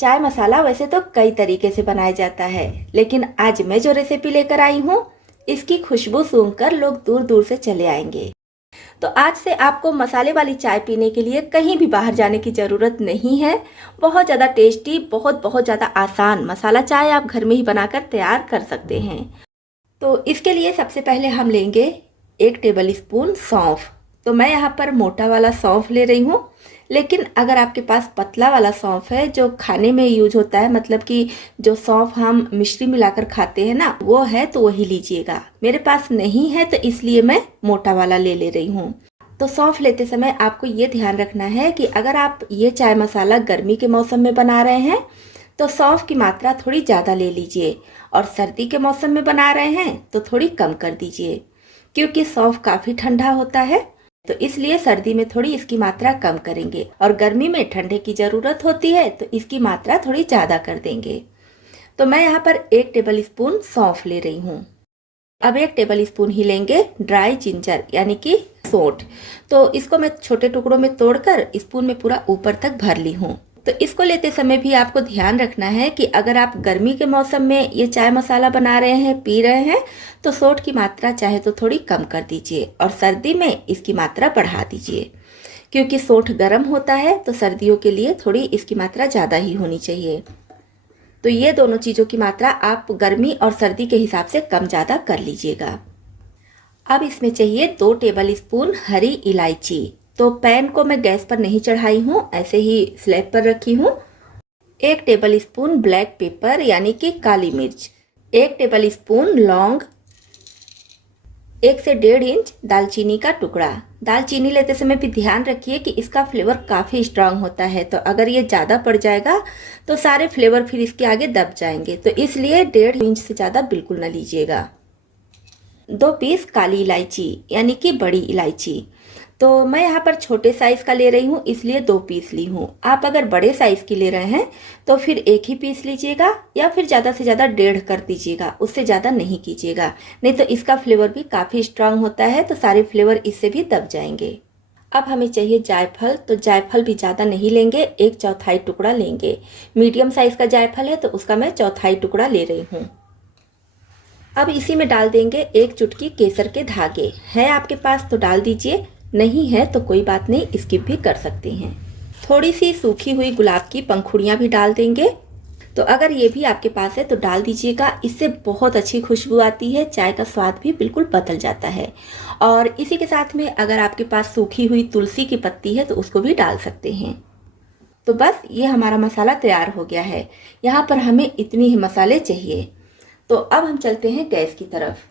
चाय मसाला वैसे तो कई तरीके से बनाया जाता है, लेकिन आज मैं जो रेसिपी लेकर आई हूँ, इसकी खुशबू सूंघकर लोग दूर दूर से चले आएंगे। तो आज से आपको मसाले वाली चाय पीने के लिए कहीं भी बाहर जाने की ज़रूरत नहीं है। बहुत ज़्यादा टेस्टी, बहुत बहुत ज़्यादा आसान मसाला चाय आप घर में ही बनाकर तैयार कर सकते हैं। तो इसके लिए सबसे पहले हम लेंगे 1 टेबल स्पून सौंफ। तो मैं यहाँ पर मोटा वाला सौंफ ले रही हूँ, लेकिन अगर आपके पास पतला वाला सौंफ है जो खाने में यूज होता है, मतलब कि जो सौंफ हम मिश्री मिलाकर खाते हैं ना, वो है तो वही लीजिएगा। मेरे पास नहीं है तो इसलिए मैं मोटा वाला ले रही हूँ। तो सौंफ लेते समय आपको ये ध्यान रखना है कि अगर आप ये चाय मसाला गर्मी के मौसम में बना रहे हैं तो सौंफ की मात्रा थोड़ी ज़्यादा ले लीजिए, और सर्दी के मौसम में बना रहे हैं तो थोड़ी कम कर दीजिए, क्योंकि सौंफ काफ़ी ठंडा होता है। तो इसलिए सर्दी में थोड़ी इसकी मात्रा कम करेंगे, और गर्मी में ठंडे की ज़रूरत होती है तो इसकी मात्रा थोड़ी ज़्यादा कर देंगे। तो मैं यहाँ पर 1 टेबल स्पून सौंफ ले रही हूँ। अब 1 टेबल स्पून ही लेंगे ड्राई जिंजर यानी कि सौंठ। तो इसको मैं छोटे टुकड़ों में तोड़कर स्पून में पूरा ऊपर तक भर ली हूँ। तो इसको लेते समय भी आपको ध्यान रखना है कि अगर आप गर्मी के मौसम में ये चाय मसाला बना रहे हैं, पी रहे हैं, तो सौंठ की मात्रा चाहे तो थोड़ी कम कर दीजिए, और सर्दी में इसकी मात्रा बढ़ा दीजिए, क्योंकि सौंठ गर्म होता है तो सर्दियों के लिए थोड़ी इसकी मात्रा ज़्यादा ही होनी चाहिए। तो ये दोनों चीज़ों की मात्रा आप गर्मी और सर्दी के हिसाब से कम ज़्यादा कर लीजिएगा। अब इसमें चाहिए 2 टेबल स्पून हरी इलायची। तो पैन को मैं गैस पर नहीं चढ़ाई हूँ, ऐसे ही स्लैब पर रखी हूँ। 1 टेबल स्पून ब्लैक पेपर यानी कि काली मिर्च, 1 टेबल स्पून लौंग, 1 से 1.5 इंच दालचीनी का टुकड़ा। दालचीनी लेते समय भी ध्यान रखिए कि इसका फ्लेवर काफ़ी स्ट्रांग होता है, तो अगर ये ज़्यादा पड़ जाएगा तो सारे फ्लेवर फिर इसके आगे दब जाएंगे, तो इसलिए 1.5 इंच से ज़्यादा बिल्कुल न लीजिएगा। 2 पीस काली इलायची यानी कि बड़ी इलायची। तो मैं यहाँ पर छोटे साइज़ का ले रही हूँ, इसलिए 2 पीस ली हूँ। आप अगर बड़े साइज़ की ले रहे हैं तो फिर 1 ही पीस लीजिएगा, या फिर ज़्यादा से ज़्यादा 1.5 कर दीजिएगा, उससे ज़्यादा नहीं कीजिएगा, नहीं तो इसका फ्लेवर भी काफ़ी स्ट्रांग होता है, तो सारे फ्लेवर इससे भी दब जाएंगे। अब हमें चाहिए जायफल। तो जायफल भी ज़्यादा नहीं लेंगे, 1/4 टुकड़ा लेंगे। मीडियम साइज़ का जायफल है तो उसका मैं 1/4 टुकड़ा ले रही हूँ। अब इसी में डाल देंगे 1 चुटकी केसर के धागे। है आपके पास तो डाल दीजिए, नहीं है तो कोई बात नहीं, स्किप भी कर सकते हैं। थोड़ी सी सूखी हुई गुलाब की पंखुड़ियाँ भी डाल देंगे। तो अगर ये भी आपके पास है तो डाल दीजिएगा, इससे बहुत अच्छी खुशबू आती है, चाय का स्वाद भी बिल्कुल बदल जाता है। और इसी के साथ में अगर आपके पास सूखी हुई तुलसी की पत्ती है तो उसको भी डाल सकते हैं। तो बस ये हमारा मसाला तैयार हो गया है। यहाँ पर हमें इतनी ही मसाले चाहिए। तो अब हम चलते हैं गैस की तरफ।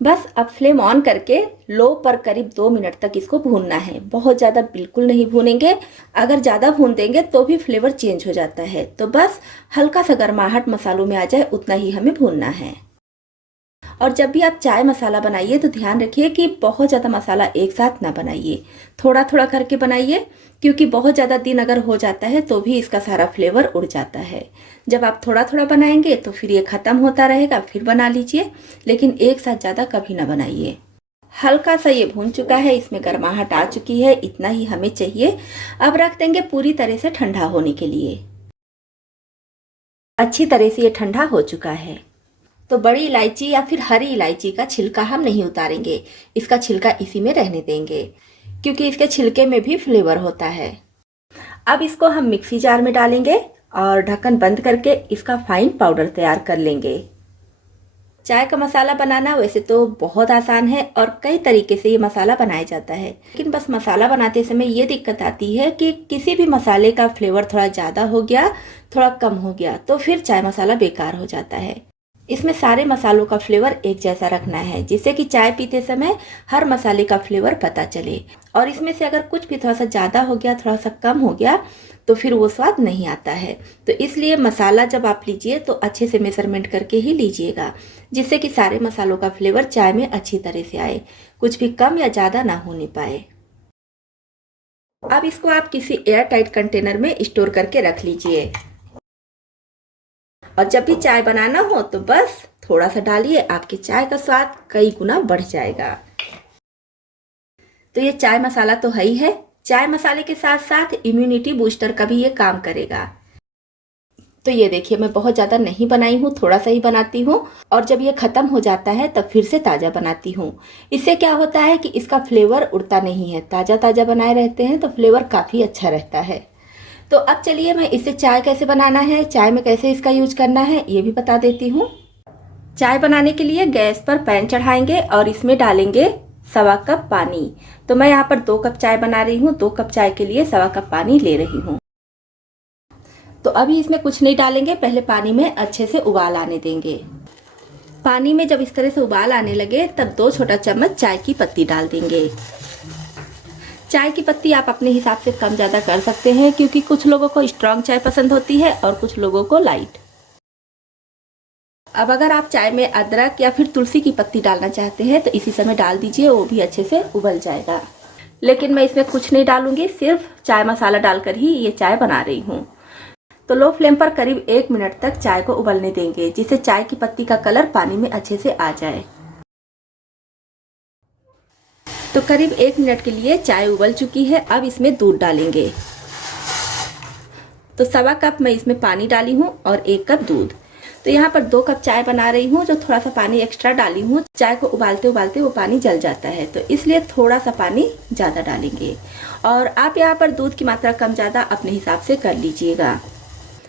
बस अब फ्लेम ऑन करके लो पर करीब 2 मिनट तक इसको भूनना है। बहुत ज़्यादा बिल्कुल नहीं भूनेंगे, अगर ज़्यादा भून देंगे तो भी फ्लेवर चेंज हो जाता है। तो बस हल्का सा गर्माहट मसालों में आ जाए उतना ही हमें भूनना है। और जब भी आप चाय मसाला बनाइए तो ध्यान रखिए कि बहुत ज़्यादा मसाला एक साथ ना बनाइए, थोड़ा थोड़ा करके बनाइए, क्योंकि बहुत ज़्यादा दिन अगर हो जाता है तो भी इसका सारा फ्लेवर उड़ जाता है। जब आप थोड़ा थोड़ा बनाएंगे तो फिर ये ख़त्म होता रहेगा, फिर बना लीजिए, लेकिन एक साथ ज़्यादा कभी ना बनाइए। हल्का सा ये भून चुका है, इसमें गर्माहट आ चुकी है, इतना ही हमें चाहिए। अब रख देंगे पूरी तरह से ठंडा होने के लिए। अच्छी तरह से ये ठंडा हो चुका है। तो बड़ी इलायची या फिर हरी इलायची का छिलका हम नहीं उतारेंगे, इसका छिलका इसी में रहने देंगे, क्योंकि इसके छिलके में भी फ्लेवर होता है। अब इसको हम मिक्सी जार में डालेंगे और ढक्कन बंद करके इसका फाइन पाउडर तैयार कर लेंगे। चाय का मसाला बनाना वैसे तो बहुत आसान है और कई तरीके से ये मसाला बनाया जाता है, लेकिन बस मसाला बनाते समय ये दिक्कत आती है कि किसी भी मसाले का फ्लेवर थोड़ा ज़्यादा हो गया, थोड़ा कम हो गया, तो फिर चाय मसाला बेकार हो जाता है। इसमें सारे मसालों का फ्लेवर एक जैसा रखना है, जिससे कि चाय पीते समय हर मसाले का फ्लेवर पता चले। और इसमें से अगर कुछ भी थोड़ा सा ज़्यादा हो गया, थोड़ा सा कम हो गया, तो फिर वो स्वाद नहीं आता है। तो इसलिए मसाला जब आप लीजिए तो अच्छे से मेजरमेंट करके ही लीजिएगा, जिससे कि सारे मसालों का फ्लेवर चाय में अच्छी तरह से आए, कुछ भी कम या ज़्यादा ना होने पाए। अब इसको आप किसी एयर टाइट कंटेनर में स्टोर करके रख लीजिए, और जब भी चाय बनाना हो तो बस थोड़ा सा डालिए, आपके चाय का स्वाद कई गुना बढ़ जाएगा। तो ये चाय मसाला तो है ही है, चाय मसाले के साथ साथ इम्यूनिटी बूस्टर का भी ये काम करेगा। तो ये देखिए मैं बहुत ज़्यादा नहीं बनाई हूँ, थोड़ा सा ही बनाती हूँ और जब ये ख़त्म हो जाता है तब फिर से ताज़ा बनाती हूँ। इससे क्या होता है कि इसका फ्लेवर उड़ता नहीं है, ताज़ा ताज़ा बनाए रहते हैं तो फ्लेवर काफ़ी अच्छा रहता है। तो अब चलिए मैं इससे चाय कैसे बनाना है, चाय में कैसे इसका यूज करना है ये भी बता देती हूँ। चाय बनाने के लिए गैस पर पैन चढ़ाएंगे और इसमें डालेंगे 1.25 कप पानी। तो मैं यहाँ पर 2 कप चाय बना रही हूँ, 2 कप चाय के लिए 1.25 कप पानी ले रही हूँ। तो अभी इसमें कुछ नहीं डालेंगे, पहले पानी में अच्छे से उबाल आने देंगे। पानी में जब इस तरह से उबाल आने लगे तब 2 छोटा चम्मच चाय की पत्ती डाल देंगे। चाय की पत्ती आप अपने हिसाब से कम ज़्यादा कर सकते हैं क्योंकि कुछ लोगों को स्ट्रॉन्ग चाय पसंद होती है और कुछ लोगों को लाइट। अब अगर आप चाय में अदरक या फिर तुलसी की पत्ती डालना चाहते हैं तो इसी समय डाल दीजिए, वो भी अच्छे से उबल जाएगा। लेकिन मैं इसमें कुछ नहीं डालूंगी, सिर्फ चाय मसाला डालकर ही ये चाय बना रही हूँ। तो लो फ्लेम पर करीब 1 मिनट तक चाय को उबलने देंगे जिससे चाय की पत्ती का कलर पानी में अच्छे से आ जाए। तो करीब 1 मिनट के लिए चाय उबल चुकी है। अब इसमें दूध डालेंगे। तो 1.25 कप मैं इसमें पानी डाली हूँ और 1 कप दूध। तो यहाँ पर 2 कप चाय बना रही हूँ, जो थोड़ा सा पानी एक्स्ट्रा डाली हूँ। चाय को उबालते उबालते वो पानी जल जाता है तो इसलिए थोड़ा सा पानी ज़्यादा डालेंगे। और आप यहाँ पर दूध की मात्रा कम ज़्यादा अपने हिसाब से कर लीजिएगा।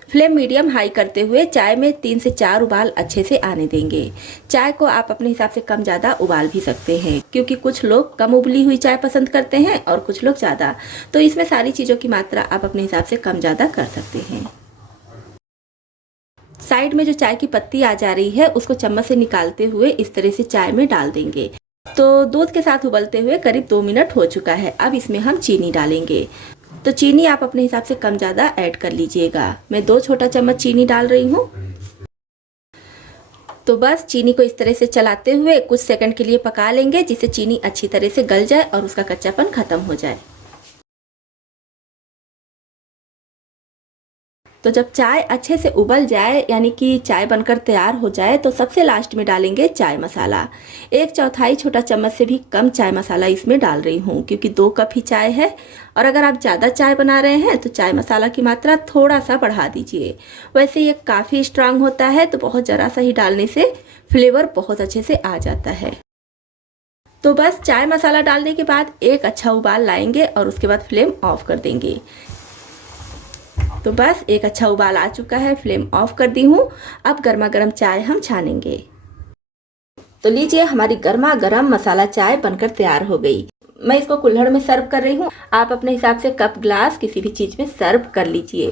फ्लेम मीडियम हाई करते हुए चाय में 3 से 4 उबाल अच्छे से आने देंगे। चाय को आप अपने हिसाब से कम ज़्यादा उबाल भी सकते हैं क्योंकि कुछ लोग कम उबली हुई चाय पसंद करते हैं और कुछ लोग ज़्यादा। तो इसमें सारी चीज़ों की मात्रा आप अपने हिसाब से कम ज़्यादा कर सकते हैं। साइड में जो चाय की पत्ती आ जा रही है उसको चम्मच से निकालते हुए इस तरह से चाय में डाल देंगे। तो दूध के साथ उबलते हुए करीब 2 मिनट हो चुका है। अब इसमें हम चीनी डालेंगे। तो चीनी आप अपने हिसाब से कम ज़्यादा ऐड कर लीजिएगा। मैं 2 छोटा चम्मच चीनी डाल रही हूँ। तो बस चीनी को इस तरह से चलाते हुए कुछ सेकंड के लिए पका लेंगे जिससे चीनी अच्छी तरह से गल जाए और उसका कच्चापन खत्म हो जाए। तो जब चाय अच्छे से उबल जाए यानी कि चाय बनकर तैयार हो जाए तो सबसे लास्ट में डालेंगे चाय मसाला। 1/4 छोटा चम्मच से भी कम चाय मसाला इसमें डाल रही हूँ क्योंकि 2 कप ही चाय है। और अगर आप ज़्यादा चाय बना रहे हैं तो चाय मसाला की मात्रा थोड़ा सा बढ़ा दीजिए। वैसे ये काफ़ी स्ट्रांग होता है तो बहुत ज़रा सा ही डालने से फ्लेवर बहुत अच्छे से आ जाता है। तो बस चाय मसाला डालने के बाद एक अच्छा उबाल लाएंगे और उसके बाद फ्लेम ऑफ कर देंगे। तो बस एक अच्छा उबाल आ चुका है, फ्लेम ऑफ कर दी हूँ। अब गर्मा गर्म चाय हम छानेंगे। तो लीजिए हमारी गर्मा गर्म मसाला चाय बनकर तैयार हो गई। मैं इसको कुल्हड़ में सर्व कर रही हूँ। आप अपने हिसाब से कप ग्लास किसी भी चीज़ में सर्व कर लीजिए।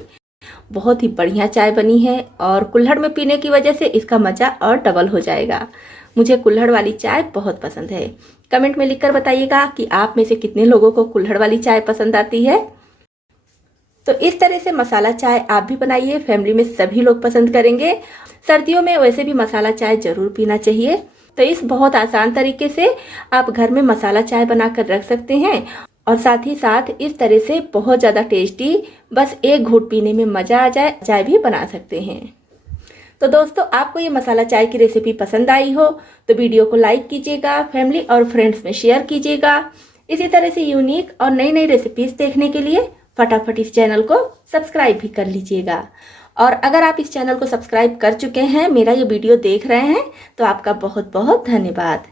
बहुत ही बढ़िया चाय बनी है और कुल्हड़ में पीने की वजह से इसका मज़ा और डबल हो जाएगा। मुझे कुल्हड़ वाली चाय बहुत पसंद है। कमेंट में लिखकर बताइएगा कि आप में से कितने लोगों को कुल्हड़ वाली चाय पसंद आती है। तो इस तरह से मसाला चाय आप भी बनाइए, फैमिली में सभी लोग पसंद करेंगे। सर्दियों में वैसे भी मसाला चाय जरूर पीना चाहिए। तो इस बहुत आसान तरीके से आप घर में मसाला चाय बनाकर रख सकते हैं और साथ ही साथ इस तरह से बहुत ज़्यादा टेस्टी, बस एक घूंट पीने में मज़ा आ जाए चाय भी बना सकते हैं। तो दोस्तों आपको ये मसाला चाय की रेसिपी पसंद आई हो तो वीडियो को लाइक कीजिएगा, फैमिली और फ्रेंड्स में शेयर कीजिएगा। इसी तरह से यूनिक और नई नई रेसिपीज़ देखने के लिए फटाफट इस चैनल को सब्सक्राइब भी कर लीजिएगा। और अगर आप इस चैनल को सब्सक्राइब कर चुके हैं, मेरा ये वीडियो देख रहे हैं, तो आपका बहुत बहुत धन्यवाद।